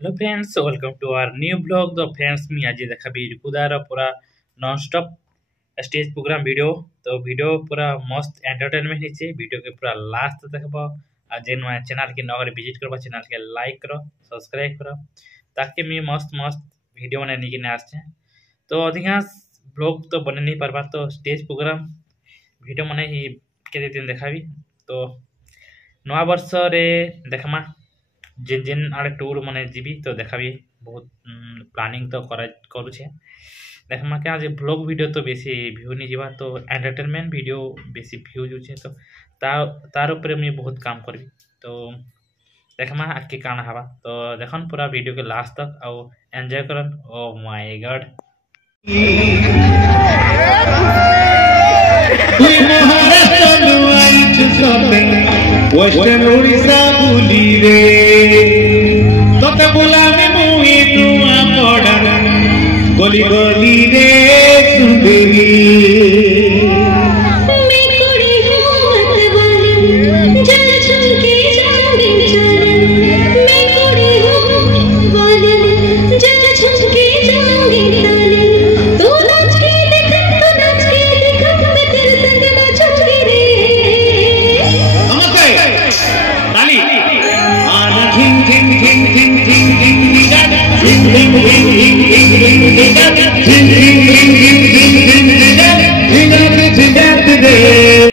Hello friends, welcome to our new blog. तो friends मी आज देखाबी ରିକୁଦାର पूरा non stop stage programme video. तो वीडियो पूरा मस्त एंटरटेनमेंट हिचे। वीडियो के पूरा लास्ट तक देखबो। आ जेन माय चैनल के नगर विजिट करबो, चैनल के लाइक करो, सब्सक्राइब करो, ताकि मी मस्त मस्त वीडियो बने निके ने आछे। तो अधिकांश ब्लॉग तो बने नहीं पारबा, तो स्टेज प्रोग्राम वीडियो मने ही केते दिन देखाबी। तो नवा वर्ष रे देखमा जिन जिन आड़े टूर मने जीबी तो देखाबी। बहुत प्लानिंग तो करुछे। देखमा क्या जे ब्लॉग वीडियो तो बेसी व्यू नहीं जीवा, तो एंटरटेनमेंट वीडियो बेसी व्यू जुचे। तो तार ऊपर मुझे बहुत काम करबी। तो देखमा आके काना हवा। तो देखन पूरा वीडियो के लास्ट तक आओ एंजॉय करन। Oh my god, Western Orissa buli re, tote bulame mui tu amoda, goli goli re sundari. Ding ding ding ding ding ding ding ding ding ding ding ding ding.